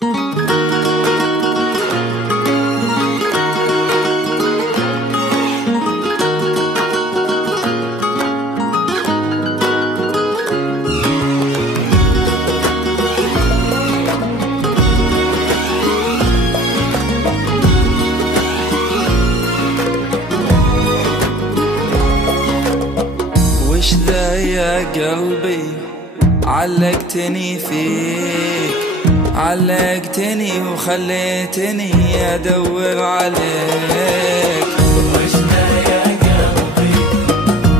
وش ذا يا قلبي علقتني فيك، علقتني وخليتني أدور عليك. وش ذا يا قلبي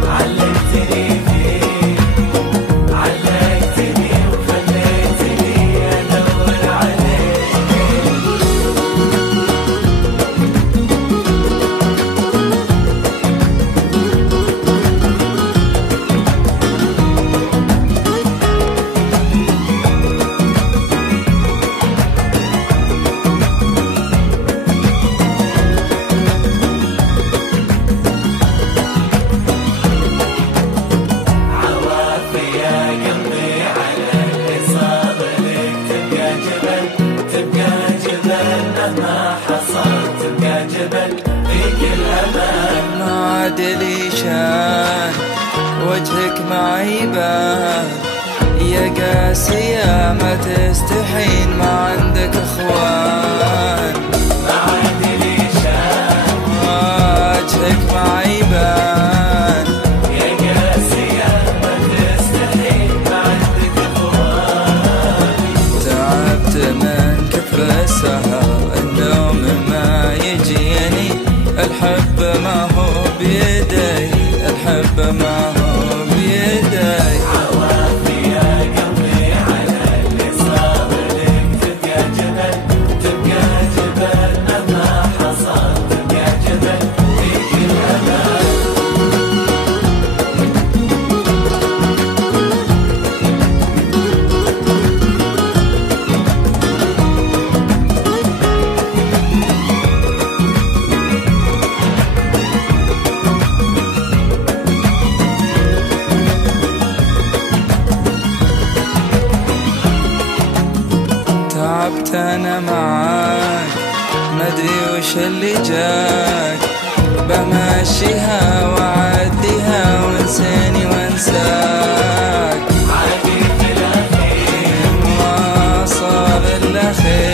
علقتني فيك، علقتني وخليتني أدور عليك. ما أدري شان وجهك معي بان يا قاسية، ما تستحين ما عندك اخوان. ما أدري شان وجهك معي بان يا قاسية، ما تستحين ما عندك اخوان. تعبت من كثر السهر، النوم ما يجيني، الحب ما هو بيدي، الحب ما هو بيدي. عوافي يا قلبي على اللي صار لك، تبقى جبل، تبقى جبل مهما حصل، تبقى جبل فيك الأمان. تعبت أنا معاك، مدري وش اللي جاك، بمشيها وأعديها وانساني وانساك. عادي في الأخير ما صار إلا خير.